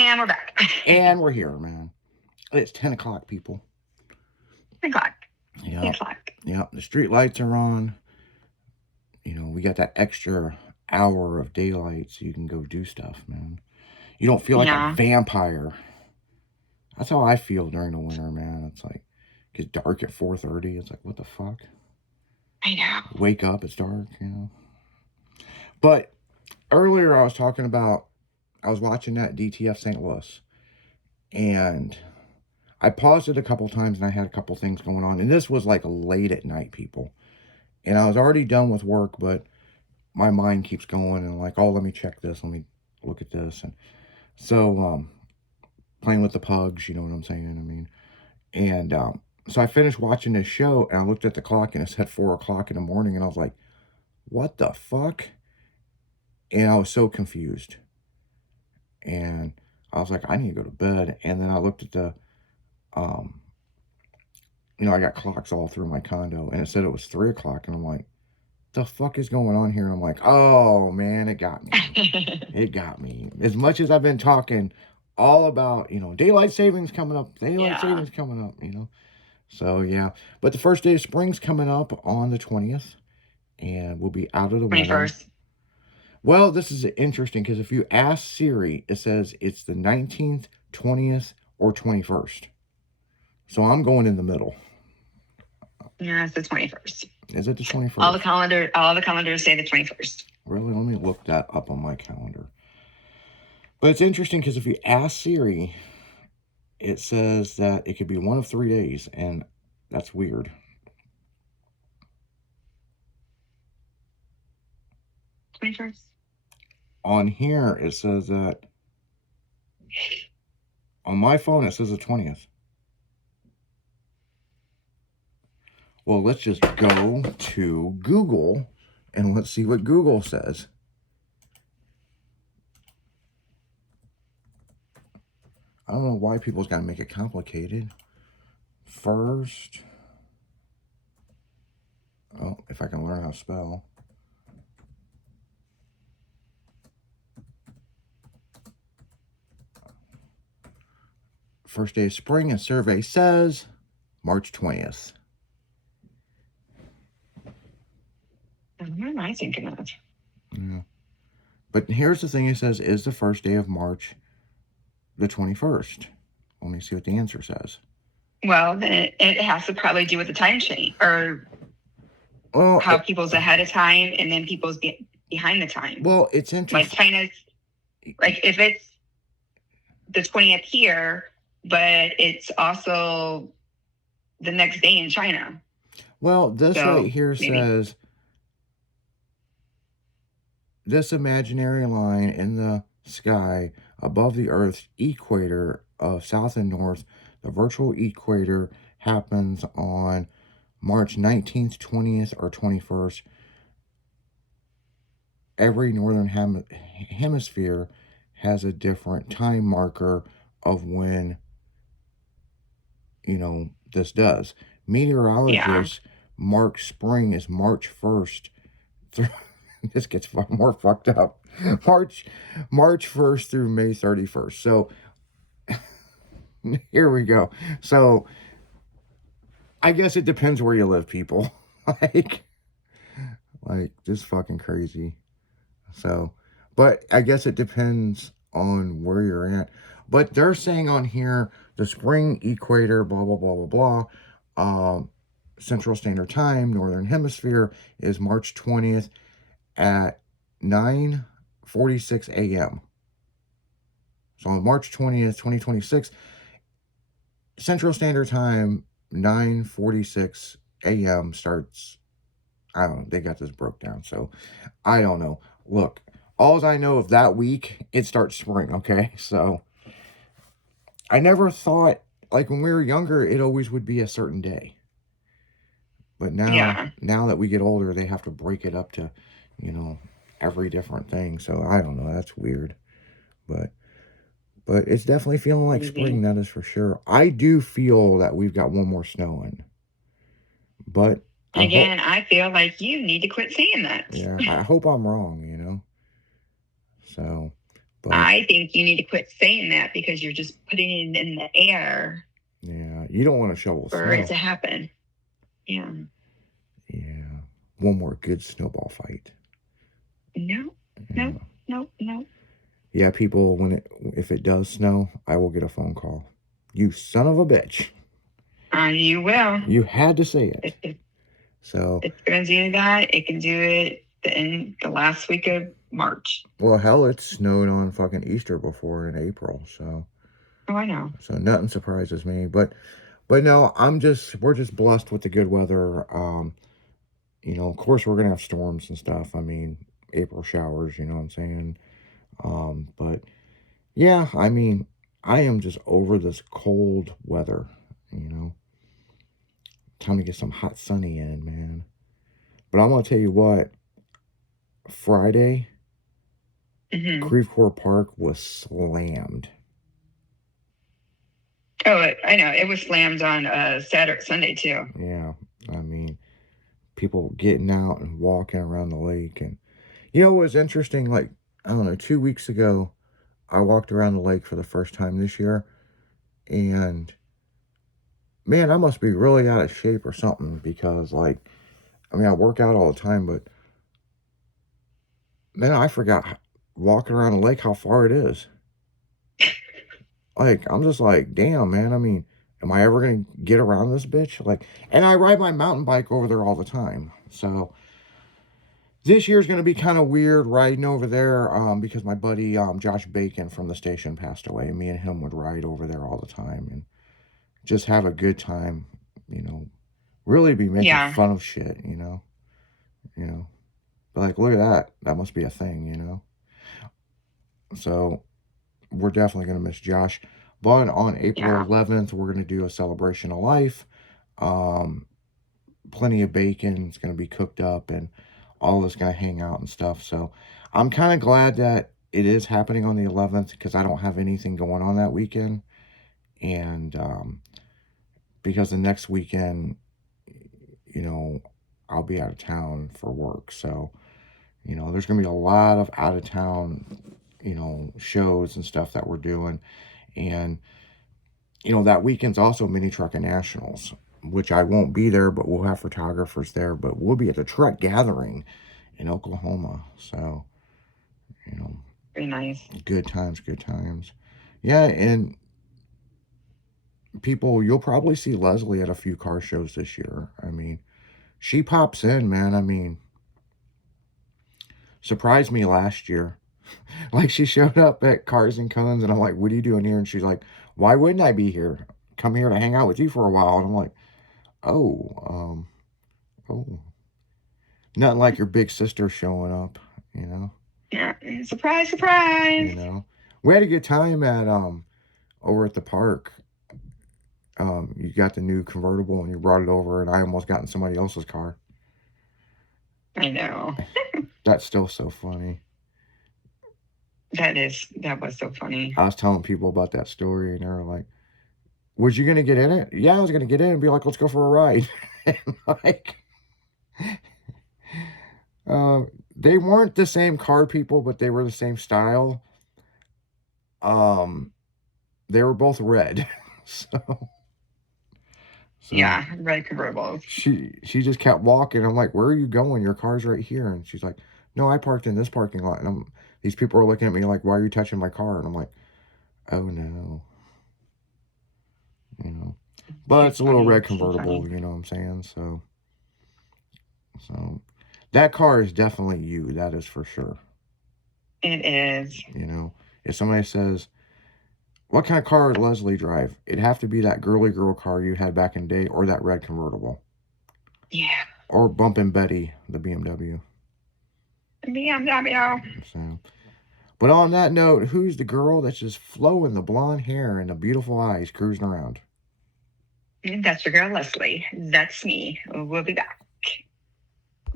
And we're back. And we're here, man. It's 10 o'clock, people. 10 o'clock. Yeah. 10 o'clock. Yeah. The street lights are on. You know, we got that extra hour of daylight so you can go do stuff, man. You don't feel like a vampire. That's how I feel during the winter, man. It's like, it gets dark at 4:30. It's like, what the fuck? I know. Wake up, it's dark, you know. But earlier I was talking about, I was watching that DTF St. Louis. And I paused it a couple times and I had a couple things going on. And this was like late at night, people. And I was already done with work, but my mind keeps going and like, oh, let me check this. Let me look at this. And so, playing with the pugs, you know what I'm saying? I mean, and so I finished watching this show and I looked at the clock and it said 4 o'clock in the morning. And I was like, what the fuck? And I was so confused. And I was like, I need to go to bed. And then I looked at the, you know, I got clocks all through my condo and it said it was 3 o'clock. And I'm like, the fuck is going on here? And I'm like, oh man, it got me. It got me. As much as I've been talking all about, you know, daylight savings coming up, savings coming up, you know. So yeah. But the first day of spring's coming up on the 20th. And we'll be out of the weather. 21st. Well, this is interesting because if you ask Siri, it says it's the 19th, 20th, or 21st. So I'm going in the middle. Yeah, it's the 21st. Is it the 21st? All the calendars say the 21st. Really? Let me look that up on my calendar. But it's interesting because if you ask Siri, it says that it could be one of 3 days, and that's weird. 21st. On here, it says that on my phone, it says the 20th. Well, let's just go to Google and let's see what Google says. I don't know why people's got to make it complicated. First. Oh, if I can learn how to spell. First day of spring, a survey says March 20th. What am I thinking of? Yeah. But here's the thing, it says, is the first day of March the 21st? Let me see what the answer says. Well, then it has to probably do with the time change, or how people's ahead of time and then people's behind the time. Well, it's interesting. Like China's, like if it's the 20th here, but it's also the next day in China. Well, this right here says, this imaginary line in the sky above the Earth's equator of south and north, the virtual equator happens on March 19th, 20th, or 21st. Every northern hemisphere has a different time marker of when, you know, this does. Meteorologists mark spring as March 1st through, this gets more fucked up, March 1st through May 31st. So here we go. So I guess it depends where you live, people. like this fucking crazy. So, but I guess it depends on where you're at. But they're saying on here, the spring equator, blah, blah, blah, blah, blah. Central Standard Time, Northern Hemisphere, is March 20th at 9:46 a.m. So on March 20th, 2026, Central Standard Time, 9:46 a.m. starts. I don't know. They got this broke down. So I don't know. Look, all I know of that week, it starts spring. Okay. So I never thought, like when we were younger, it always would be a certain day. But now that we get older, they have to break it up to, you know, every different thing. So I don't know. That's weird. But it's definitely feeling like spring, that is for sure. I do feel that we've got one more snow in. But again, I feel like you need to quit saying that. Yeah, I hope I'm wrong, you know. So, But I think you need to quit saying that because you're just putting it in the air yeah, you don't want to shovel for snow. it to happen. Yeah. Yeah. One more good snowball fight. No, Yeah. no. Yeah, people, if it does snow, I will get a phone call. You son of a bitch. You will. You had to say it. So it's going to do that. It can do it in the last week of March. Well, hell, it snowed on fucking Easter before in April, so. Oh, I know. So nothing surprises me, but no, we're just blessed with the good weather. You know, of course we're gonna have storms and stuff. I mean, April showers, you know what I'm saying? But yeah, I mean, I am just over this cold weather, you know. Time to get some hot sunny in, man. But I'm gonna tell you what, Friday, Creve Coeur Park was slammed. Oh, I know. It was slammed on Sunday too. Yeah, I mean, people getting out and walking around the lake. And you know what's interesting? Like, I don't know, 2 weeks ago, I walked around the lake for the first time this year. And man, I must be really out of shape or something because, like, I mean, I work out all the time, but man, I forgot walking around the lake how far it is. Like, I'm just like, damn, man. I mean, am I ever going to get around this bitch? Like, and I ride my mountain bike over there all the time. So this year's going to be kind of weird riding over there because my buddy Josh Bacon from the station passed away. Me and him would ride over there all the time and just have a good time, you know, really be making fun of shit, you know. But like, look at that. That must be a thing, you know. So we're definitely going to miss Josh. But on April 11th, we're going to do a celebration of life. Plenty of bacon. It's going to be cooked up and all of us going to hang out and stuff. So I'm kind of glad that it is happening on the 11th because I don't have anything going on that weekend. And because the next weekend, you know, I'll be out of town for work. So, you know, there's going to be a lot of out of town, you know, shows and stuff that we're doing. And, you know, that weekend's also Mini Trucking Nationals, which I won't be there, but we'll have photographers there. But we'll be at the truck gathering in Oklahoma. So, you know. Very nice. Good times. Yeah, and people, you'll probably see Leslie at a few car shows this year. I mean, she pops in, man. I mean, surprised me last year. Like, she showed up at Cars and Cones, and I'm like, what are you doing here? And she's like, why wouldn't I be here? Come here to hang out with you for a while. And I'm like, oh. Nothing like your big sister showing up, you know? Yeah, surprise. You know? We had a good time at, over at the park. You got the new convertible and you brought it over, and I almost got in somebody else's car. I know. That's still so funny. That was so funny. I was telling people about that story, and they were like, was you going to get in it? Yeah, I was going to get in and be like, let's go for a ride. And like, they weren't the same car people, but they were the same style. They were both red. So yeah, red convertibles. She just kept walking. I'm like, where are you going? Your car's right here. And she's like, no, I parked in this parking lot. And these people are looking at me like, why are you touching my car? And I'm like, oh no. You know, but it's a little red convertible, you know what I'm saying? So that car is definitely you. That is for sure. It is. You know, if somebody says, what kind of car would Leslie drive? It'd have to be that girly girl car you had back in the day, or that red convertible. Yeah. Or Bumpin' Betty, the BMW. So, but on that note, who's the girl that's just flowing the blonde hair and the beautiful eyes cruising around? That's your girl, Leslie. That's me. We'll be back.